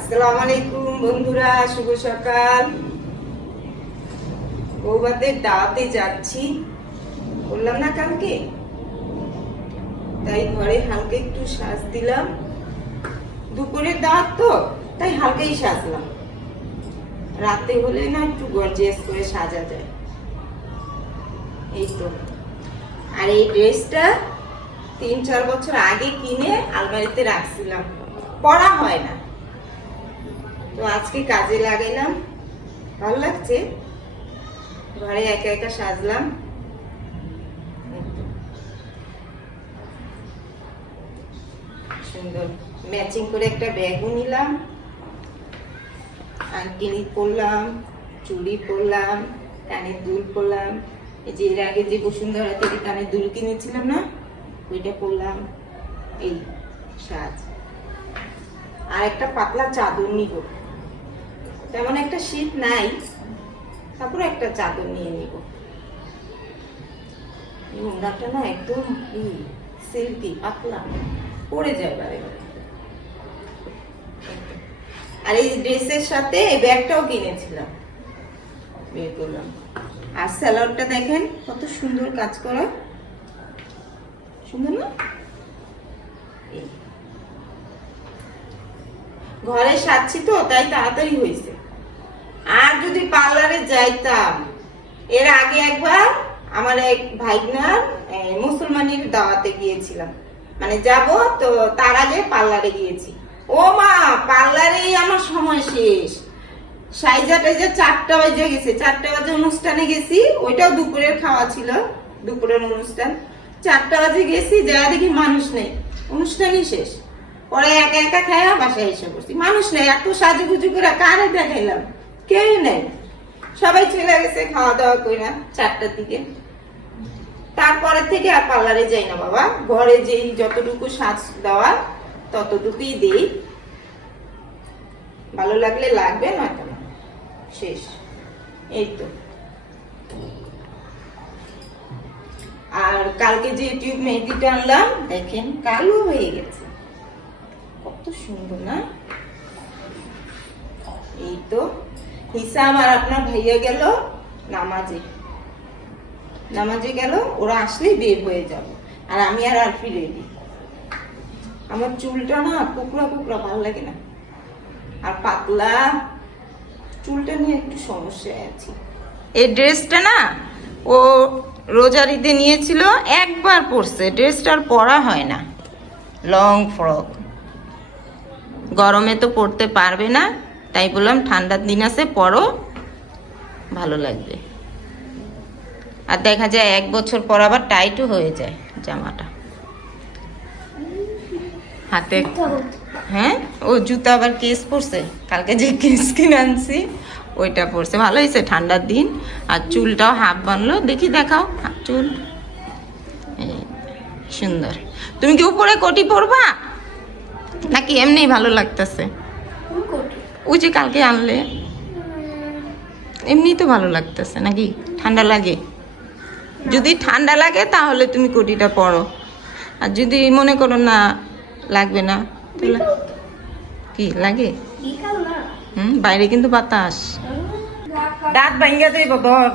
আসসালামু আলাইকুম বন্ধুরা, শুভ সকাল। বৌবাদের দাওয়াতে যাচ্ছি। বললাম না কালকে? তাই ঘরে হালকা একটু দিলাম। দুপুরের দাওয়াত তো, তাই হালকাই সাজলাম। রাতে হলে না একটু গর্জিয়াস করে সাজা যায়। এই তো। আর এই ড্রেসটা তিন চার বছর আগে কিনে আলমারিতে রাখছিলাম। পরা হয় না। তো আজকে কাজে লাগাইলাম ভালো লাগছে? ঘরে একা একা সাজলাম। সুন্দর। ম্যাচিং করে একটা ব্যাগও নিলাম। আংটি পরলাম, চুড়ি পরলাম, কানের দুল পরলাম। এই যে এর আগে যে বসুন্ধরা থেকে কানের দুল কিনেছিলাম না, ওইটা পরলাম। এই সাজ। আর একটা পাতলা চাদর নিব। তেমন একটা শীত নাই, তারপরে একটা চাদর নিয়ে নিব। ওড়নাটা না একদম কি সিল্কি পাতলা, পড়ে যায় বারে আর এই ড্রেসের সাথে এই ব্যাগটাও কিনেছিলাম, বের করলাম। আর স্যালাডটা দেখেন, কত সুন্দর কাজ করা। সুন্দর না? এই। ঘরে সাজছি তো তাই তাড়াতাড়ি হয়েছে আর যদি পার্লারে যাইতাম এর আগে একবার আমার এক ভাইগনার এই, মুসলমানের দাওয়াতে গিয়েছিলাম। মানে যাব তো তার আগে পার্লারে গিয়েছি। ও মা পার্লারেই আমার সময় শেষ। সাইজা টাইজা চারটা বাজে গেছে চারটা বাজে অনুষ্ঠানে গেছি ওইটাও দুপুরের খাওয়া ছিল দুপুরের অনুষ্ঠান। চারটা বাজে গেছি যা দেখি মানুষ নেই। অনুষ্ঠানই শেষ। পরে একা একা খাইয়া বাসায় এসে পড়ছি। মানুষ নেই এত সাজুগুজু করে কারে দেখাইলাম? কেউ নেই। সবাই চলে গেছে খাওয়া দাওয়া করে চারটার দিকে। তারপরে থেকে আর পার্লারে যাই না বাবা। ঘরে যেই যতটুকু সাজ দেওয়া ততটুকুই দেই। ভালো লাগলে লাগবে না। শেষ। এই তো। আর কালকে যে টিউব মেহেদিটা আনলাম, দেখেন কালো হয়ে গেছে। কত সুন্দর, না? এই তো, হিসাব আর আপনার ভাইয়া গেল নামাজে। নামাজে গেল, ওরা আসলেই বের হয়ে যাব। আর আমি আর আরফি রেডি আমার চুলটা না কুকড়া কুকড়া, ভালো লাগে না। আর পাতলা, চুলটা নিয়ে একটু সমস্যায় আছি। এই ড্রেসটা না ও রোজারিতে নিয়েছিল, একবার পরছে। ড্রেসটা আর পরা হয় না। Long frock. গরমে তো পরতে পারবে না তাই বললাম ঠান্ডার দিন আছে পরো ভালো লাগবে। আর দেখা যায় এক বছর পর আবার টাইটও হয়ে যায় জামাটা। হাতে হ্যাঁ? ও জুতা আবার কেস পরছে? কালকে যে কেস কিনে আনছি ওইটা পরছে। ভালো হয়েছে ঠান্ডার দিন। আর চুলটাও হাফ বানলো। দেখি দেখাও চুল। সুন্দর। তুমি কি উপরে কোটি পরবা? নাকি এমনি ভালো লাগতেছে? ওই যে কালকে আনলে? এমনি তো ভালো লাগতেছে নাকি ঠান্ডা লাগে? যদি ঠান্ডা লাগে তাহলে তুমি কোটিটা পরো। আর যদি মনে করো না লাগবে না কি লাগে? হুম বাইরে কিন্তু বাতাস। দাঁত ভাঙ্গা যাইব ধর।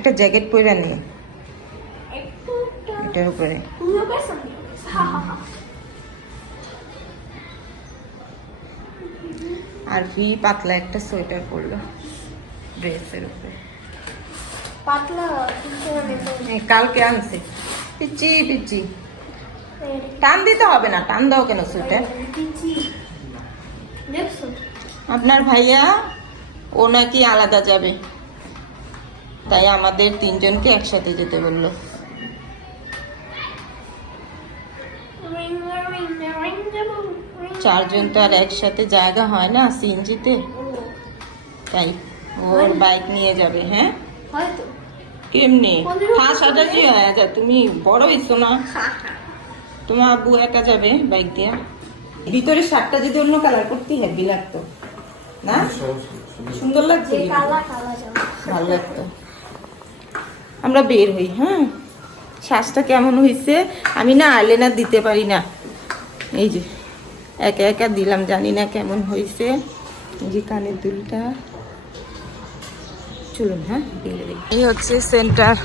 একটা জ্যাকেট পরে নিয়ে এটার উপরে আর ভি পাতলা একটা সোয়েটার পরলো ড্রেসের উপরে। পাতলা কালকে আনছে। পিচি পিচি টান দিতে হবে না টান দাও কেন সোয়েটার? আপনার ভাইয়া ও নাকি আলাদা যাবে। তাই আমাদের তিনজনকে একসাথে যেতে বলল। চারজন তো আর একসাথে জায়গা হয় না সিএনজিতে। তাই ওর বাইক নিয়ে যাবে হ্যাঁ? হয়তো। কেমনি হয়ে যায় তুমি বড় হইছো না। তোমার আব্বু একা যাবে বাইক দিয়া? ভিতরে শার্টটা যদি অন্য কালার করতে হেভি লাগতো না? সুন্দর লাগছে যে কালা কালা জামা। ভালো লাগতো। আমরা বের হই হ্যাঁ? শ্বাসটা কেমন হয়েছে আমি না আইলেনার দিতে পারি না। এই যে, একা একা দিলাম, জানি না কেমন হয়েছে যে কানের দুলটা। চলুন হ্যাঁ এই হচ্ছে সেন্টার,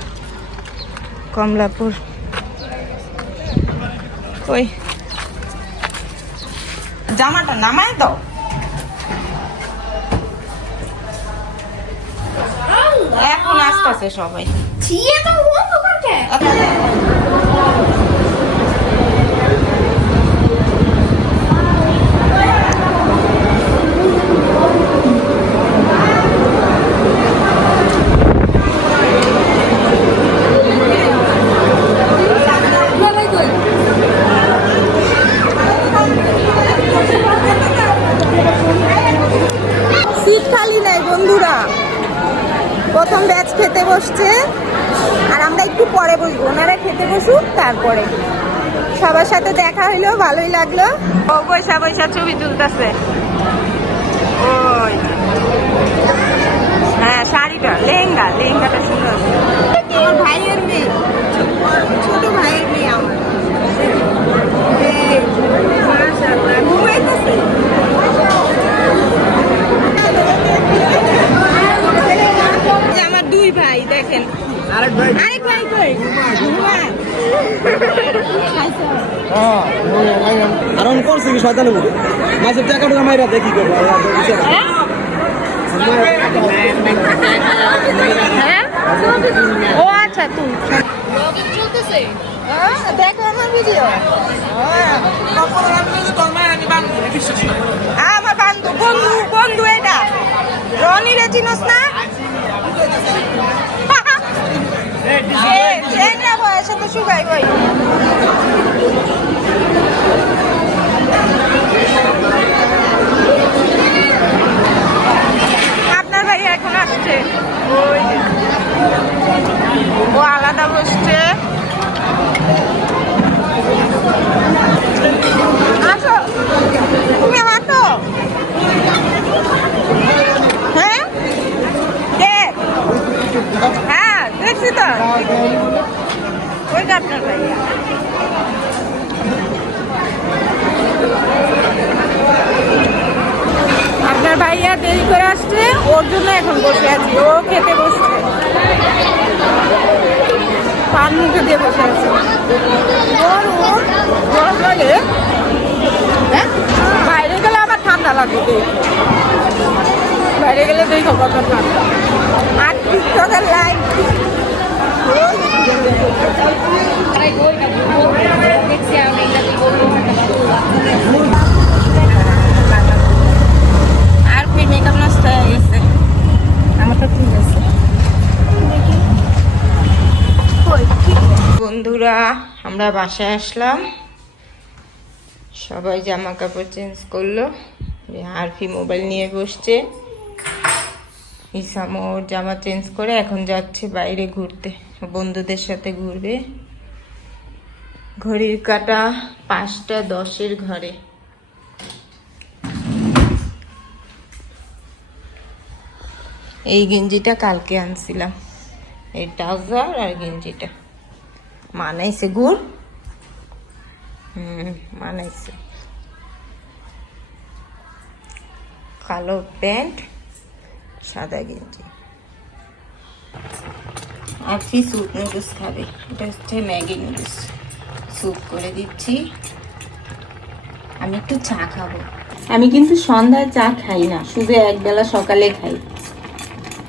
কমলাপুর। ওই। জামাটা নামায় দাও। এখন আসতেছে সবাই খেতে বসছে। আর আমরা একটু পরে বসবো। ওনারা খেতে বসুক, তারপরে। সবার সাথে দেখা হইল, ভালোই লাগল। বৈশা বৈশা ছবি তুলতেছে ওই হ্যাঁ শাড়িটা লেহেঙ্গা লেহেঙ্গাটা সুন্দর আমার ভাইয়ের মেয়ে ছোট ভাইয়ের মেয়ে আমার এই, মাশাআল্লাহ, ঘুমাইতেছে এই আমার দুই ভাই দেখেন আরেক ভাই আরেক ভাই কই? ঘুমায় আর অন করছে কি শয়তানের মতো মাছের টাকা টাকা মাইরা দেখি করব? হ্যাঁ? ও আচ্ছা তুই। হ্যাঁ, দেখো আমার ভিডিও আমার বান্ধব বন্ধু বন্ধু এটা। রনি রে চিনস না? বয়সে তো শুকাই বই আপনার ভাই এখন আসছে। ও আলাদা বসছে। আসো। তুমি হ্যাঁ? হ্যাঁ দেখছি তো। যে আপনার ভাইয়া। আপনার ভাইয়া দেরি করে আসছে, ওর জন্য এখন বসে আছি। ও খেতে বসছে। পান মুখে দিয়ে বসে আছে। ওর ওর গরম লাগে বাইরে গেলে আবার ঠান্ডা লাগে দেখে। বাইরে গেলে দেখো কত ঠান্ডা। আর টিকটকের লাইভ বন্ধুরা আমরা বাসায় আসলাম। সবাই জামা কাপড় চেঞ্জ করল। আরফি মোবাইল নিয়ে বসছে। ইসামো ওর জামা চেঞ্জ করে এখন যাচ্ছে বাইরে ঘুরতে। বন্ধুদের সাথে ঘুরবে। ঘড়ির কাটা পাঁচটা দশের ঘরে। এই গেঞ্জিটা কালকে আনছিলাম। এই ট্রাউজার আর গেঞ্জিটা। মানাইছে গুড়? হুম, মানাইছে। কালো প্যান্ট সাদা গেঞ্জি। আর কি স্যুপ নুডলস খাবে। এটা হচ্ছে ম্যাগি নুডলস স্যুপ করে দিচ্ছি। আমি একটু চা খাব। আমি কিন্তু সন্ধ্যায় চা খাই না, শুধু একবেলা সকালে খাই।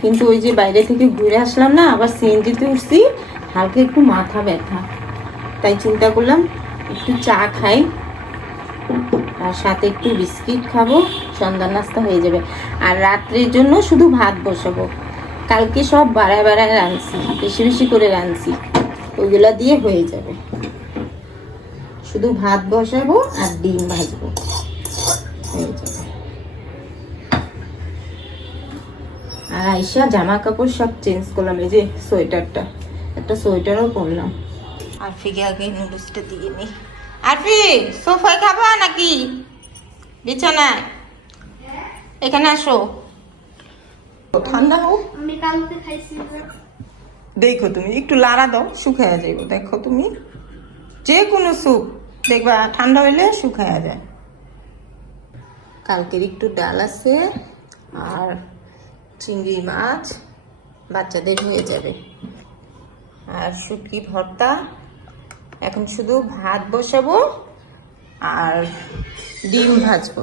কিন্তু ওই যে বাইরে থেকে ঘুরে আসলাম না, আবার সিএনজিতে উঠছি, হালকা একটু মাথা ব্যথা। তাই চিন্তা করলাম একটু চা খাই আর সাথে একটু বিস্কিট খাব। সন্ধ্যা নাস্তা হয়ে যাবে। আর রাত্রের জন্য শুধু ভাত বসাবো। কালকে সব বাড়ায় বাড়ায় রাঁধছি, বেশি বেশি করে রাঁধছি। ওইগুলা দিয়ে হয়ে যাবে। শুধু ভাত বসাবো আর ডিম ভাজবো। আর আইসা জামা কাপড় সব চেঞ্জ করলাম, এই যে সোয়েটারটা। একটা সোয়েটারও পরলাম। আরফিকে আগে নুডলসটা দিয়ে নি। আরফি, সোফায় খাবা নাকি? বিছানায়? এখানে আসো। ঠান্ডা হোক। আমি কালকে খাইছি দেখো তুমি একটু লাড়া দাও শুকায়া যাইব। দেখো তুমি যে কোনো স্যুপ দেখবা ঠান্ডা হইলে শুকায়া যায়। কালকের একটু ডাল আছে আর চিংড়ি মাছ বাচ্চাদের হয়ে যাবে। আর শুকি ভর্তা এখন শুধু ভাত বসাবো আর ডিম ভাজবো।